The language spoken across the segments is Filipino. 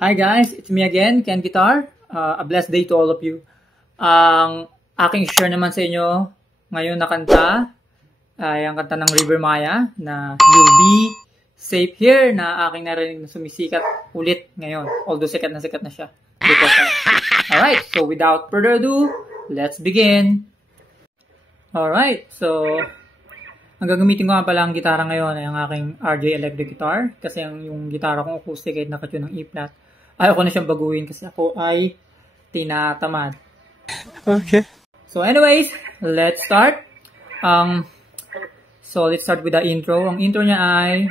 Hi guys, it's me again, Ken Guitar. A blessed day to all of you. Ang aking share naman sa inyo ngayon na kanta ay ang kanta ng River Maya na You'll Be Safe Here na aking narinig na sumisikat ulit ngayon. Although sikat na siya. Alright, so without further ado, let's begin. Alright, so ang gagamitin ko nga pala ang gitara ngayon ay ang aking RJ electric guitar kasi yung gitara kong acoustic ay nakatune ng E-flat. Ayaw ko na siyang baguhin kasi ako ay tinatamad. Okay. So anyways, let's start. So let's start with the intro. Ang intro niya ay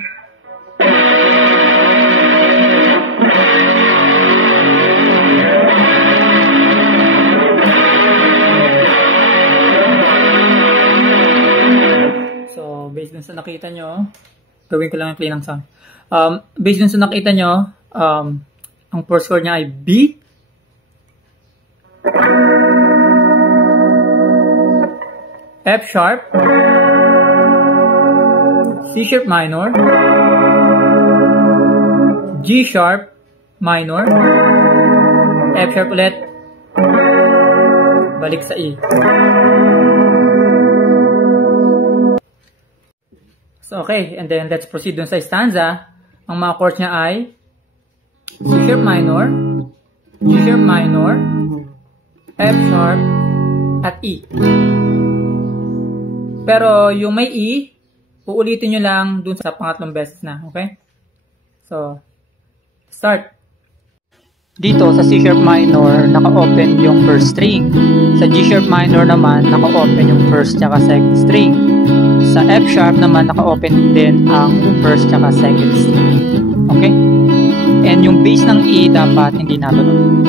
based dun sa nakita nyo, gawin ko lang ang clean ng sound. Based dun sa nakita nyo, ang first chord niya ay B, F sharp, C sharp minor, G sharp minor, F sharp ulit, balik sa E. So, okay, and then let's proceed dun sa stanza. Ang mga chords niya ay C sharp minor, G sharp minor, F sharp, at E. Pero yung may E, uulitin nyo lang dun sa pangatlong beses na, okay? So, start. Dito sa C sharp minor, naka-open yung first string. Sa G sharp minor naman, naka-open yung first tsaka second string. Sa F sharp naman, naka-open din ang first tsaka second string. Okay? And yung bass ng E dapat hindi natunog.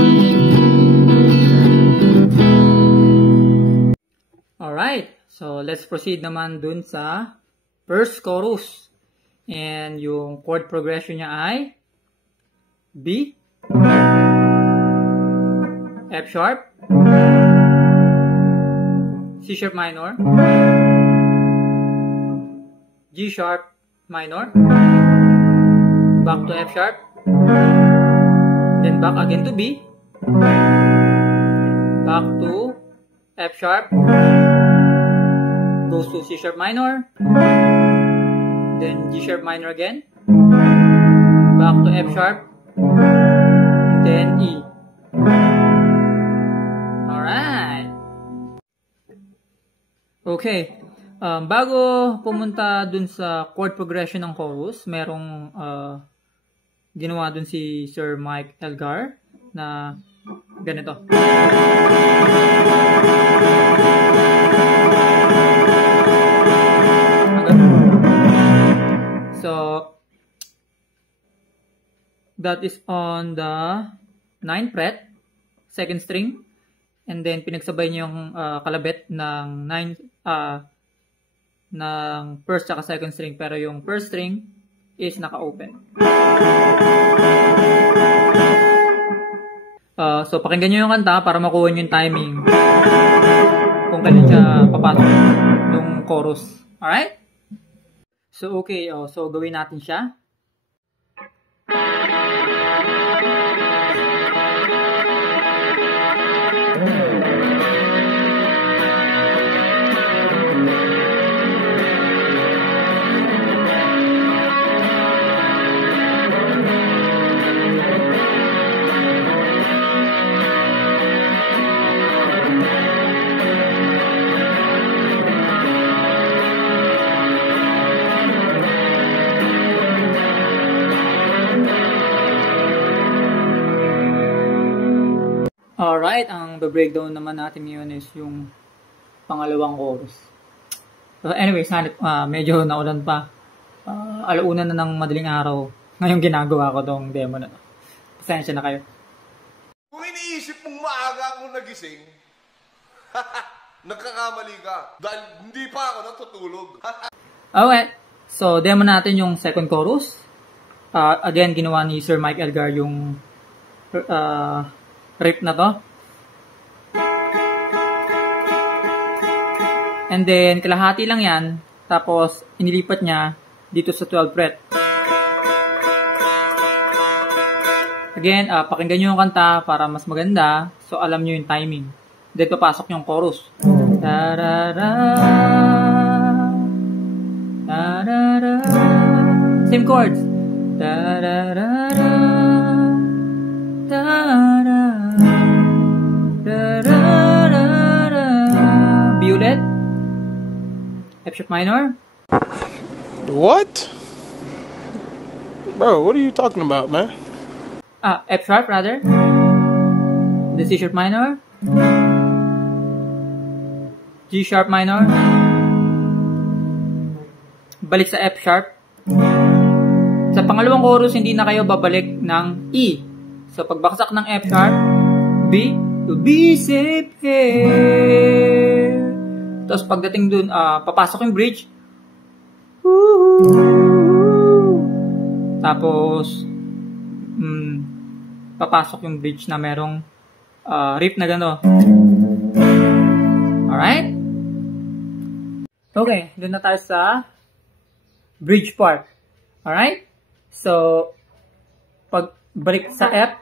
Alright. So, let's proceed naman dun sa first chorus. And yung chord progression niya ay B, F sharp, C sharp minor, G sharp minor, back to F sharp, then back again to B, back to F sharp, goes to C sharp minor, then G sharp minor again, back to F sharp, and then E. Alright. Okay. Bago pumunta dun sa chord progression ng chorus, merong ginawa dun si Sir Mike Elgar na ganito. So, that is on the 9th fret, second string, and then pinagsabay niyo yung kalabit ng 9 ng first at second string, pero yung first string is naka-open. So pakinggan niyo yung kanta para makuha niyo yung timing kung kailan siya papasok yung chorus. Alright? So okay, so gawin natin siya. Alright, ang breakdown naman natin ngayon is yung pangalawang chorus. So anyways, medyo naulan pa. Alauna na ng madaling araw. Ngayong ginagawa ko tong demo na. Pasensya na kayo. Kung iniisip mong maaga akong nagising, nagkakamali ka. Dahil hindi pa ako natutulog. Okay, so demo natin yung second chorus. Again, ginawa ni Sir Mike Elgar yung riff na to. And then, kalahati lang yan. Tapos, inilipat niya dito sa 12th fret. Again, pakinggan nyo yung kanta para mas maganda. So, alam nyo yung timing. Then, papasok yung chorus. Da-da-da, da-da-da, same chords. Da-da-da, da-da, da-da-da, B ulit. F sharp minor. What? Bro, what are you talking about, man? F sharp rather. The C sharp minor. G sharp minor. Balik sa F sharp. Sa pangalawang chorus, hindi na kayo babalik ng E. So, pagbaksak ng F sharp, B, you'll be safe here. Tapos, pagdating dun, papasok yung bridge. Tapos, papasok yung bridge na merong riff na gano. Alright? Okay, dun na tayo sa bridge part. Alright? So, pagbalik sa F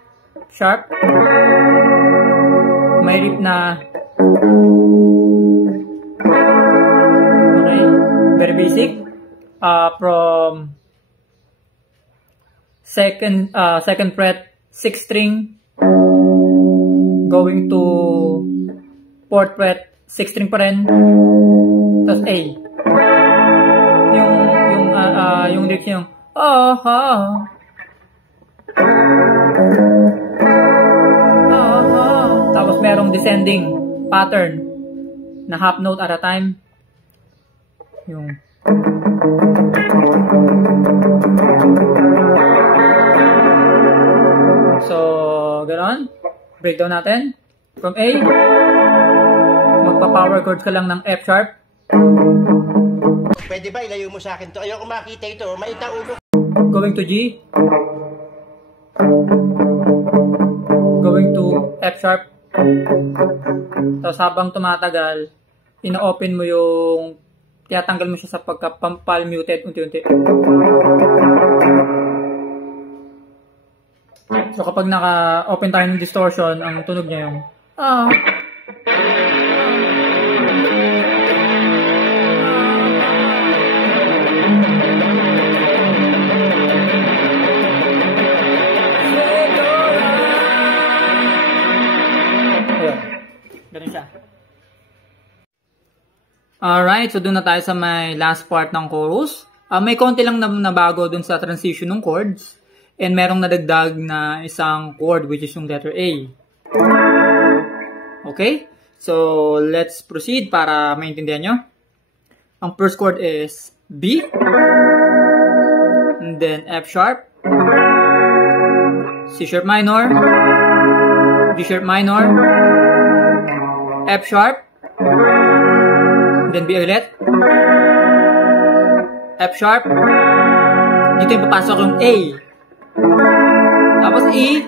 sharp, may riff na okay, very basic. From second fret, 6th string, going to 4th fret, 6th string pa rin, tapos A. Yung lyrics yung tapos merong descending pattern na half note at a time. Yung so, ganon. Breakdown natin. From A, magpa-power chords ka lang ng F sharp. Pwede ba ilayo mo sa akin to? Ayoko makita ito. Maita ulo. Going to G. Going to F sharp. Tapos habang tumatagal, ina-open mo yung, tiyatanggal mo siya sa pagka-palm muted unti-unti. So kapag naka-open tayo ng distortion, ang tunog niya yung ganun siya. Alright, so doon na tayo sa may last part ng chorus. May konti lang na bago doon sa transition ng chords. And merong nadagdag na isang chord which is yung letter A. Okay? So, let's proceed para maintindihan nyo. Ang first chord is B. And then F sharp. C sharp minor. D sharp minor. F sharp. And then B ulit. F sharp. Dito yung papasok yung A. Tapos E.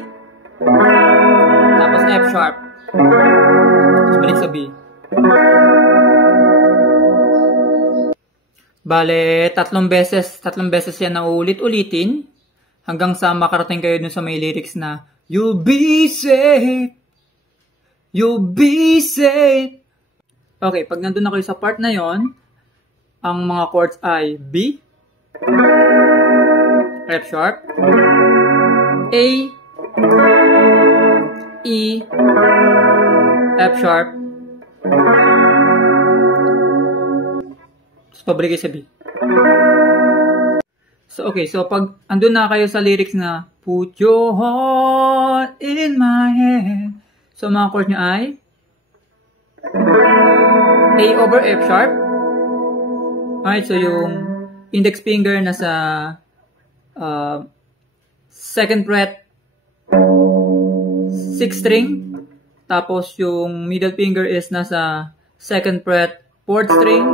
Tapos F sharp. Tapos balik sa B. Bale, tatlong beses yan na ulit-ulitin hanggang sa makarating kayo dun sa may lyrics na you'll be safe. You'll be safe. Okay, pag nandun na kayo sa part na yon, ang mga chords ay B, F sharp, A, E, F sharp, tapos pabalik kayo sa B. So, okay, so pag andun na kayo sa lyrics na put your heart in my hand, so mga chords nyo ay A over F sharp. Alright, so yung index finger nasa second fret, 6th string. Tapos yung middle finger is nasa second fret, 4th string.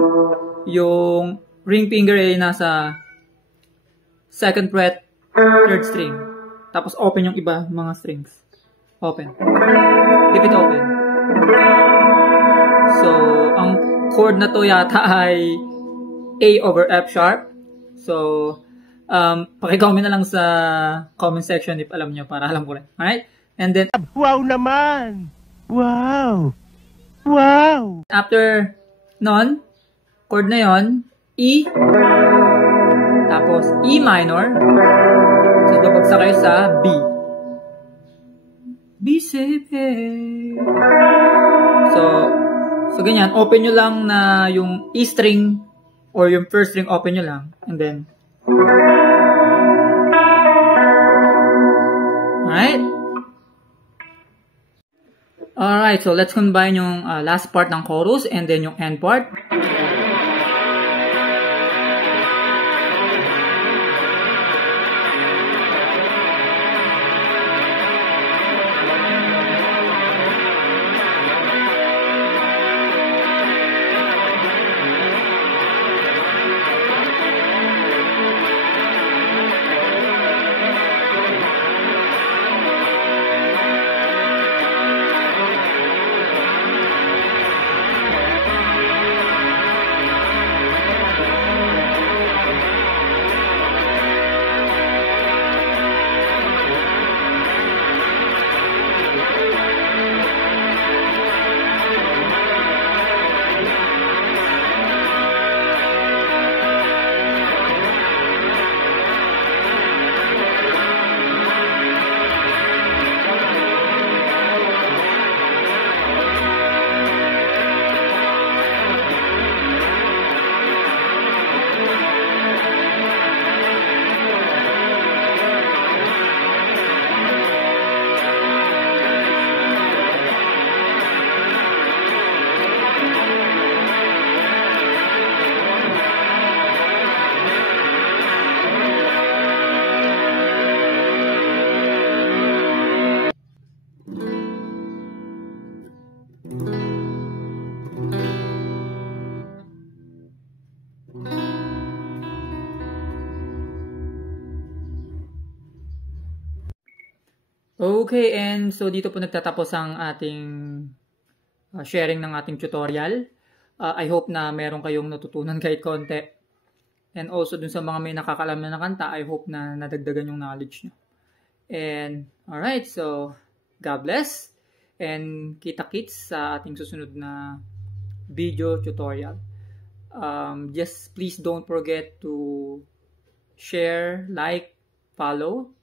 Yung ring finger ay nasa second fret, 3rd string. Tapos open yung iba mga strings. Open. Keep it open. So, ang chord na to yata ay A over F sharp. So, Paki-comment na lang sa comment section if alam nyo para alam ko rin. Alright? And then, Wow naman! Wow! Wow! after nun, chord na yon, E, tapos E minor, so babagsak kayo sa B. Be safe. So ganyan, open nyo lang na yung E string or yung first string, open nyo lang. And then, Alright, so let's combine yung last part ng chorus and then yung end part. Okay, and so dito po nagtatapos ang ating sharing ng ating tutorial. I hope na meron kayong natutunan kahit konti. And also dun sa mga may nakakalam na kanta, I hope na nadagdagan yung knowledge nyo. And alright, so God bless. And kita-kits sa ating susunod na video tutorial. Just please don't forget to share, like, follow,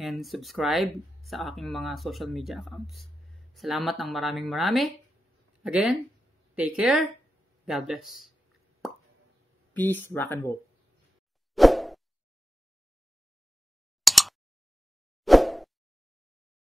and subscribe sa aking mga social media accounts. Salamat ng marami. Again, take care. God bless. Peace, rock and roll.